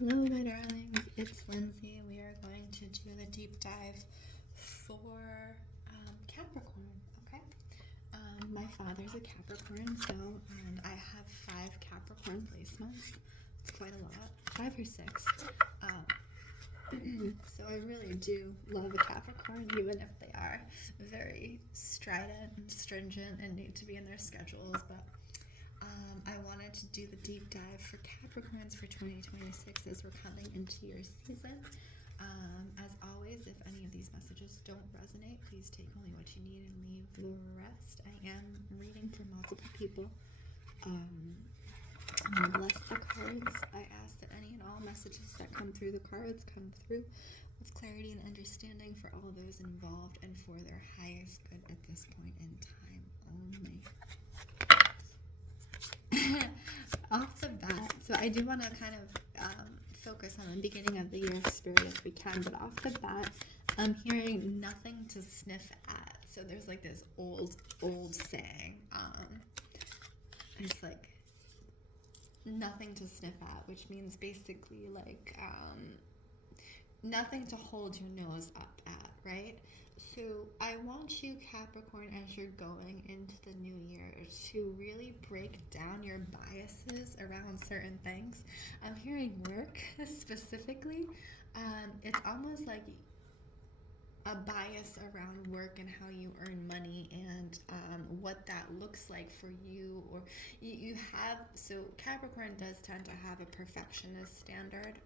Hello, my darlings. It's Lindsay. We are going to do the deep dive for Capricorn. Okay. My father's a Capricorn, and I have 5 Capricorn placements. It's quite a lot, 5 or 6. So I really do love a Capricorn, even if they are very strident and stringent and need to be in their schedules. But I wanted to do the deep dive for Capricorns for 2026 as we're coming into your season. As always, if any of these messages don't resonate, please take only what you need and leave the rest. I am reading for multiple people. I'm going to bless the cards. I ask that any and all messages that come through the cards come through with clarity and understanding for all those involved and for their highest good at this point in time only. Off the bat, so I do want to kind of focus on the beginning of the year spirit if we can, but off the bat, I'm hearing nothing to sniff at. So there's like this old saying, it's like nothing to sniff at, which means basically like nothing to hold your nose up at, right? So I want you, Capricorn, as you're going into the new year, to really break down your biases around certain things. I'm hearing work specifically. It's almost like a bias around work and how you earn money and what that looks like for you. Or you have, so Capricorn does tend to have a perfectionist standard.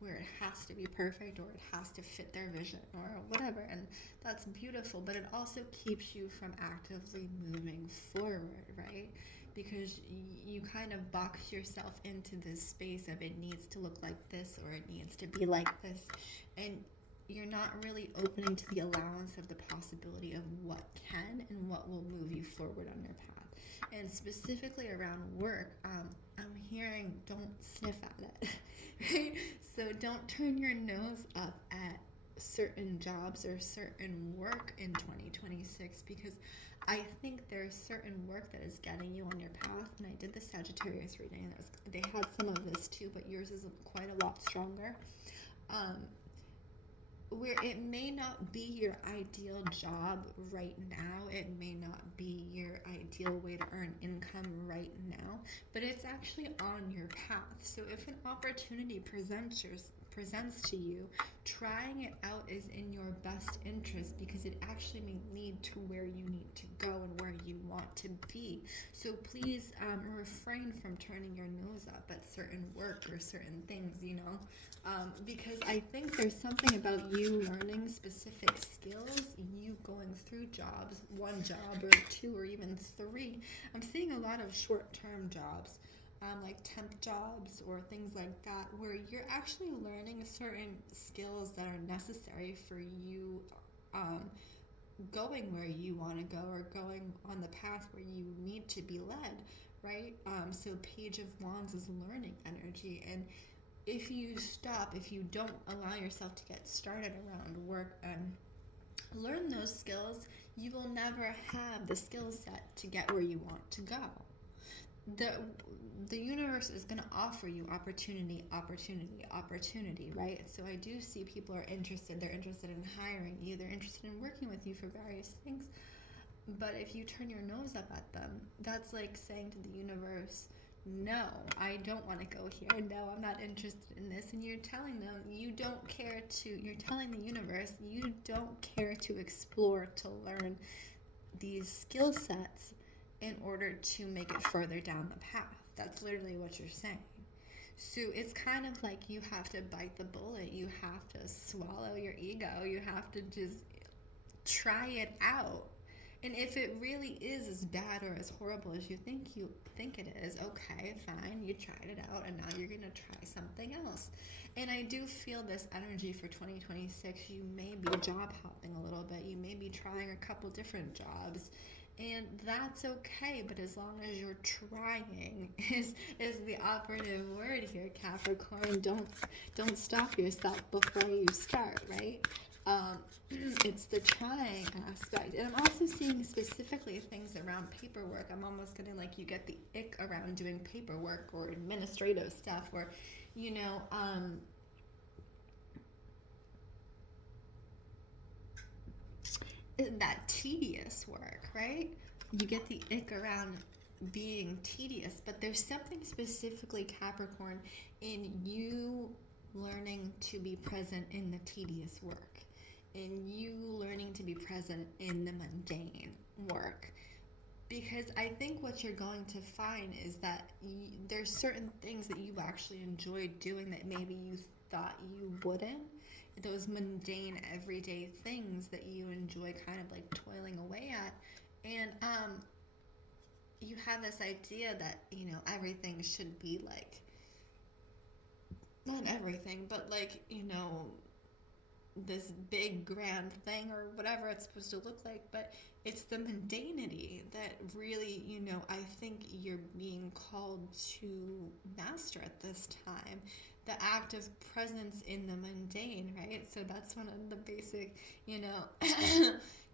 Where it has to be perfect or it has to fit their vision or whatever, and that's beautiful, but it also keeps you from actively moving forward, right? Because you kind of box yourself into this space of it needs to look like this or it needs to be like this, and you're not really opening to the allowance of the possibility of what can and what will move you forward on your path. And specifically around work, I'm hearing don't sniff at it, right? So don't turn your nose up at certain jobs or certain work in 2026, because I think there's certain work that is getting you on your path. And I did the Sagittarius reading, and they had some of this too, but yours is quite a lot stronger. Where it may not be your ideal job right now, it may not be your ideal way to earn income right now, but it's actually on your path. So if an opportunity presents to you, trying it out is in your best interest, because it actually may lead to where you need to go and where you want to be. So please refrain from turning your nose up at certain work or certain things, because I think there's something about you learning specific skills, you going through jobs, 1 job or 2 or even 3. I'm seeing a lot of short-term jobs, like temp jobs or things like that, where you're actually learning certain skills that are necessary for you going where you want to go or going on the path where you need to be led, right? So Page of Wands is learning energy, and if you don't allow yourself to get started around work and learn those skills, you will never have the skill set to get where you want to go. The universe is going to offer you opportunity, right? So I do see people are interested. They're interested in hiring you. They're interested in working with you for various things. But if you turn your nose up at them, that's like saying to the universe, no, I don't want to go here. No, I'm not interested in this. And you're telling them you're telling the universe you don't care to explore, to learn these skill sets in order to make it further down the path. That's literally what you're saying. So it's kind of like you have to bite the bullet. You have to swallow your ego. You have to just try it out. And if it really is as bad or as horrible as you think it is, okay, fine, you tried it out, and now you're going to try something else. And I do feel this energy for 2026. You may be job hopping a little bit. You may be trying a couple different jobs. And that's okay, but as long as you're trying is the operative word here, Capricorn. Don't stop yourself before you start, right? It's the trying aspect. And I'm also seeing specifically things around paperwork. I'm almost getting like you get the ick around doing paperwork or administrative stuff, or you know, that tedious work, right? You get the ick around being tedious, but there's something specifically Capricorn in you learning to be present in the tedious work, in you learning to be present in the mundane work. Because I think what you're going to find is that there's certain things that you actually enjoy doing that maybe you thought you wouldn't. Those mundane, everyday things that you enjoy kind of like toiling away at. And you have this idea that, everything should be like, not everything, but like, this big grand thing or whatever it's supposed to look like, but it's the mundanity that really, I think you're being called to master at this time. The act of presence in the mundane, right? So that's one of the basic,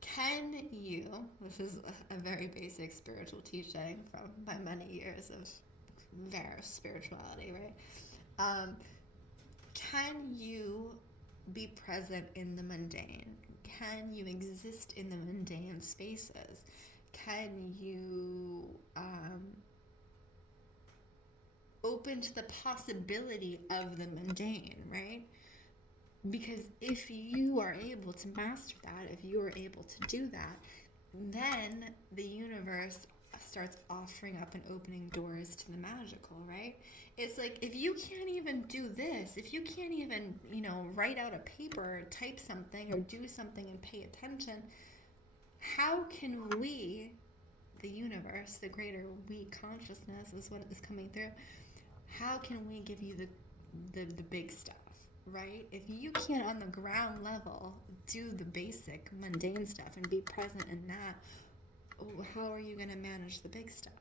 can you, this is a very basic spiritual teaching from my many years of various spirituality, right? Can you be present in the mundane? Can you exist in the mundane spaces? Can you open to the possibility of the mundane, right? Because if you are able to master that, if you are able to do that, then the universe starts offering up and opening doors to the magical, right? It's like, if you can't even do this, if you can't even, write out a paper or type something or do something and pay attention, how can we, the universe, the greater we consciousness is what is coming through, how can we give you the big stuff, right? If you can't on the ground level do the basic mundane stuff and be present in that, how are you going to manage the big stuff,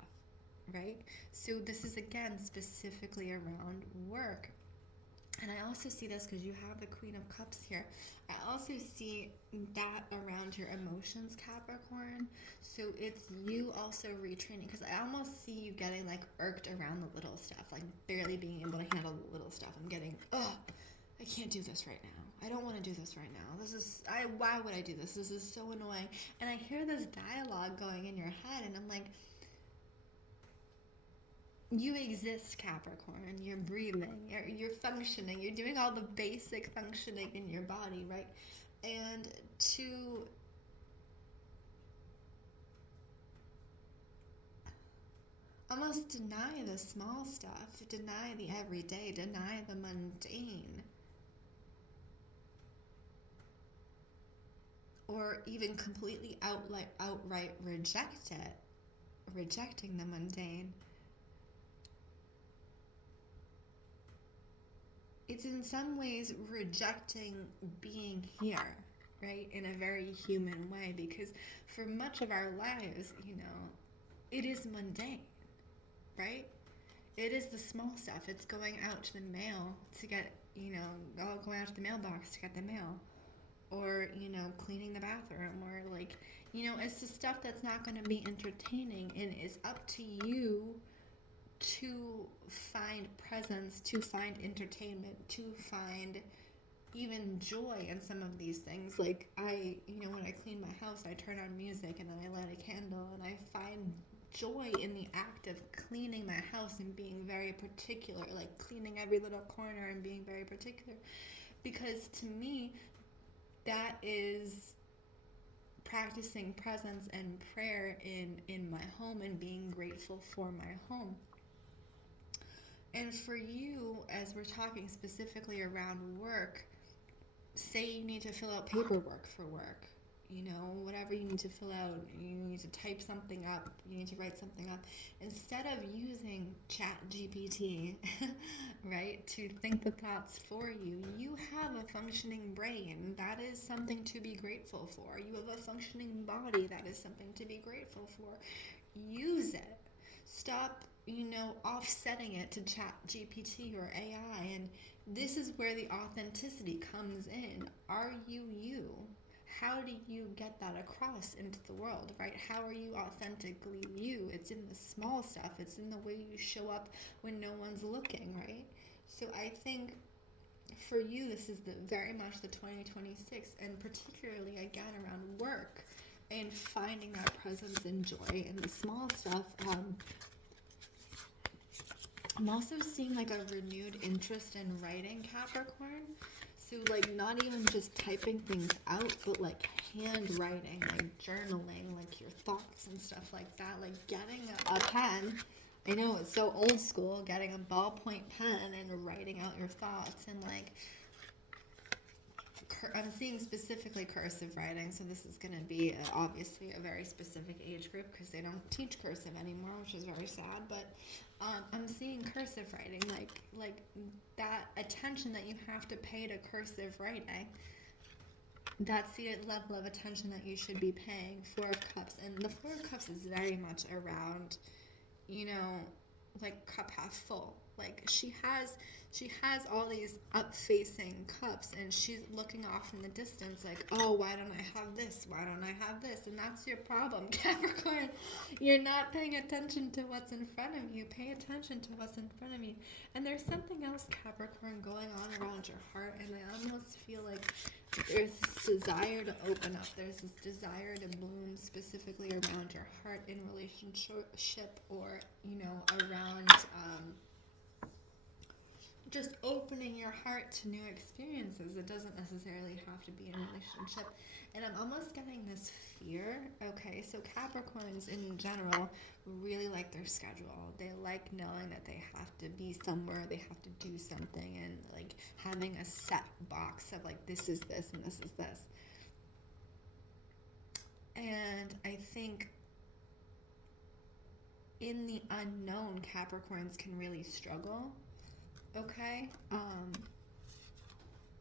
right? So this is, again, specifically around work. And I also see this because you have the Queen of Cups here. I also see that around your emotions, Capricorn. So it's you also retraining, because I almost see you getting like irked around the little stuff, like barely being able to handle the little stuff. I'm getting, I can't do this right now. I don't want to do this right now. Why would I do this? This is so annoying. And I hear this dialogue going in your head, and I'm like, you exist, Capricorn. You're breathing. You're functioning. You're doing all the basic functioning in your body, right? And to almost deny the small stuff, deny the everyday, deny the mundane, or even completely outright reject it, rejecting the mundane. It's in some ways rejecting being here, right? In a very human way, because for much of our lives, it is mundane, right? It is the small stuff. It's going out to the mail to get, going out to the mailbox to get the mail, or, cleaning the bathroom, or like, it's the stuff that's not going to be entertaining, and it's up to you to find presence, to find entertainment, to find even joy in some of these things. Like when I clean my house, I turn on music and then I light a candle, and I find joy in the act of cleaning my house and being very particular, like cleaning every little corner and being very particular. Because to me, that is practicing presence and prayer in my home and being grateful for my home. And for you, as we're talking specifically around work, say you need to fill out paperwork for work, whatever you need to fill out, you need to type something up, you need to write something up. Instead of using Chat GPT, right, to think the thoughts for you, you have a functioning brain. That is something to be grateful for. You have a functioning body. That is something to be grateful for. Use it. Stop offsetting it to Chat GPT or AI. And this is where the authenticity comes in. Are you you? How do you get that across into the world, right? How are you authentically you? It's in the small stuff. It's in the way you show up when no one's looking, right? So I think for you, this is very much the 2026, and particularly again around work and finding that presence and joy in the small stuff. I'm also seeing like a renewed interest in writing, Capricorn. So like not even just typing things out, but like handwriting, like journaling, like your thoughts and stuff like that. Like getting a pen. I know it's so old school, getting a ballpoint pen and writing out your thoughts, and like I'm seeing specifically cursive writing, so this is going to be obviously a very specific age group because they don't teach cursive anymore, which is very sad. But I'm seeing cursive writing, like that attention that you have to pay to cursive writing. That's the level of attention that you should be paying. Four of Cups, and the Four of Cups is very much around, you know, like cup half full. Like she has all these up-facing cups, and she's looking off in the distance like, oh, why don't I have this? Why don't I have this? And that's your problem, Capricorn. You're not paying attention to what's in front of you. Pay attention to what's in front of you. And there's something else, Capricorn, going on around your heart, and I almost feel like there's this desire to open up. There's this desire to bloom specifically around your heart in relationship, or, you know, around just opening your heart to new experiences. It doesn't necessarily have to be in a relationship. And I'm almost getting this fear. Okay, so Capricorns in general really like their schedule. They like knowing that they have to be somewhere, they have to do something, and like having a set box of like, this is this and this is this. And I think in the unknown, Capricorns can really struggle. Okay,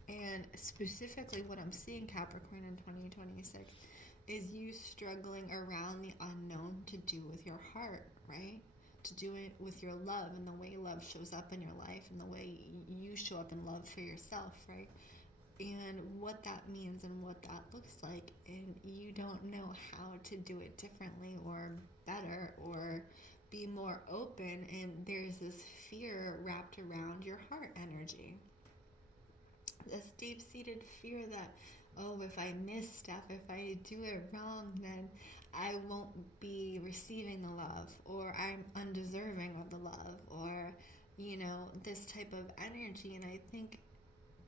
and specifically what I'm seeing, Capricorn, in 2026 is you struggling around the unknown to do with your heart, right? To do it with your love and the way love shows up in your life and the way you show up in love for yourself, right? And what that means and what that looks like, and you don't know how to do it differently or better or be more open, and there's this fear wrapped around your heart energy. This deep-seated fear that, oh, if I misstep, if I do it wrong, then I won't be receiving the love, or I'm undeserving of the love, or, you know, this type of energy. And I think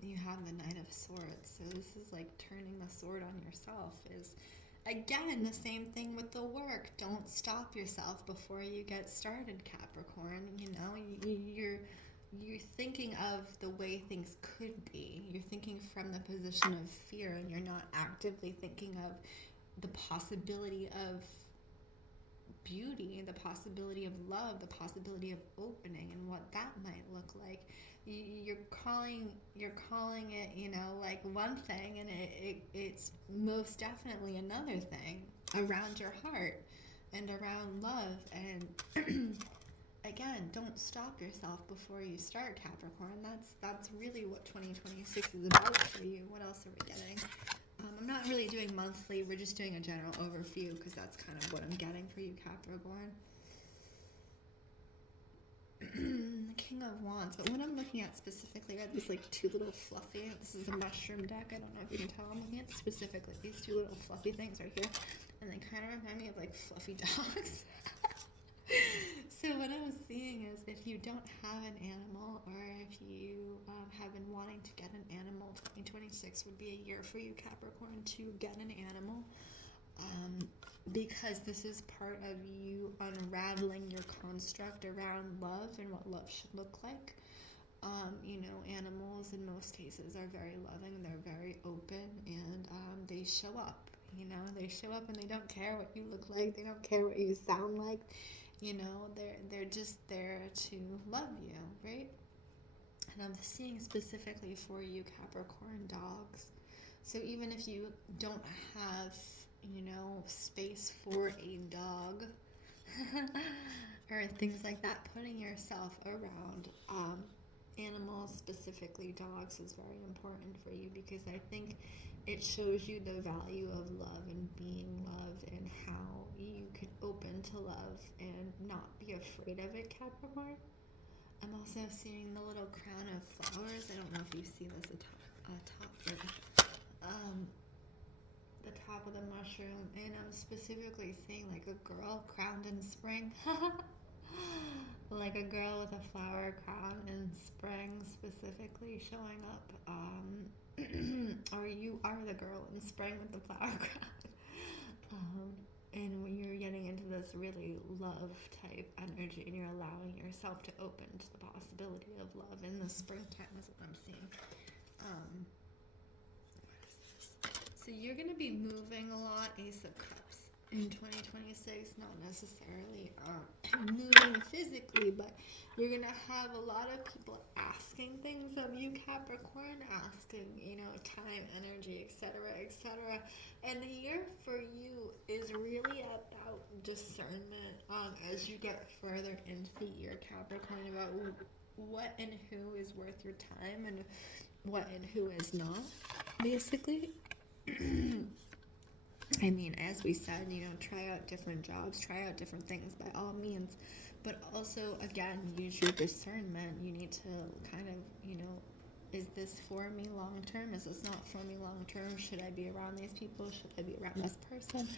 you have the Knight of Swords, so this is like turning the sword on yourself. Is again the same thing with the work. Don't stop yourself before you get started, Capricorn. You know, you're thinking of the way things could be. You're thinking from the position of fear, and you're not actively thinking of the possibility of beauty, the possibility of love, the possibility of opening, and what that might look like. You're calling it, you know, like one thing, and it's most definitely another thing around your heart and around love. And again, don't stop yourself before you start, Capricorn. That's really what 2026 is about for you. What else are we getting? I'm not really doing monthly. We're just doing a general overview because that's kind of what I'm getting for you, Capricorn. The King of Wands, but what I'm looking at specifically are these like two little fluffy, this is a mushroom deck, I don't know if you can tell, I'm looking at specifically these two little fluffy things right here, and they kind of remind me of like fluffy dogs. So what I was seeing is, if you don't have an animal, or if you have been wanting to get an animal, 2026 would be a year for you, Capricorn, to get an animal. Because this is part of you unraveling your construct around love and what love should look like. You know, animals in most cases are very loving, they're very open, and they show up. You know, they show up and they don't care what you look like, they don't care what you sound like. You know, they're just there to love you, right? And I'm seeing specifically for you, Capricorn, dogs. So even if you don't have, you know, space for a dog or things like that, putting yourself around animals, specifically dogs, is very important for you, because I think it shows you the value of love and being loved, and how you can open to love and not be afraid of it, Capricorn. I'm also seeing the little crown of you see this the top of the mushroom, and I'm specifically seeing like a girl crowned in spring. Like a girl with a flower crown in spring specifically showing up. Or you are the girl in spring with the flower crown. And when you're getting into this really love type energy and you're allowing yourself to open to the possibility of love in the springtime is what I'm seeing. What is this? So you're going to be moving a lot, Ace of Cups, in 2026. Not necessarily moving physically, but you're going to have a lot of people asking things of you, Capricorn, asking, time, energy, etc., etc. And the year for you is really about discernment as you get further into the year, Capricorn, about what and who is worth your time and what and who is not, basically. I mean, as we said, try out different jobs, try out different things by all means, but also, again, use your discernment. You need to kind of, is this for me long term? Is this not for me long term? Should I be around these people? Should I be around this person?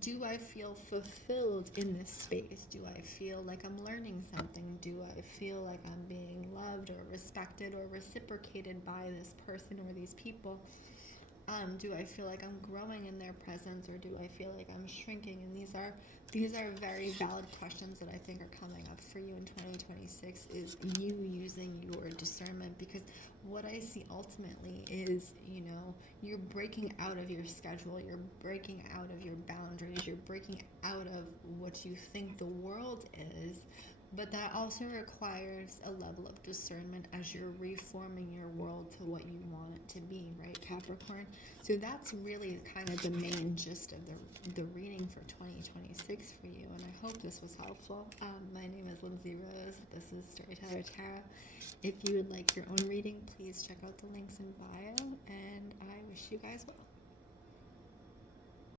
Do I feel fulfilled in this space? Do I feel like I'm learning something? Do I feel like I'm being loved or respected or reciprocated by this person or these people? Do I feel like I'm growing in their presence, or do I feel like I'm shrinking? And these are very valid questions that I think are coming up for you in 2026, is you using your discernment, because what I see ultimately is, you're breaking out of your schedule, you're breaking out of your boundaries, you're breaking out of what you think the world is. But that also requires a level of discernment as you're reforming your world to what you want it to be, right, Capricorn? So that's really kind of the main gist of the reading for 2026 for you, and I hope this was helpful. My name is Lindsey Rose. This is Storyteller Tarot. If you would like your own reading, please check out the links in bio, and I wish you guys well.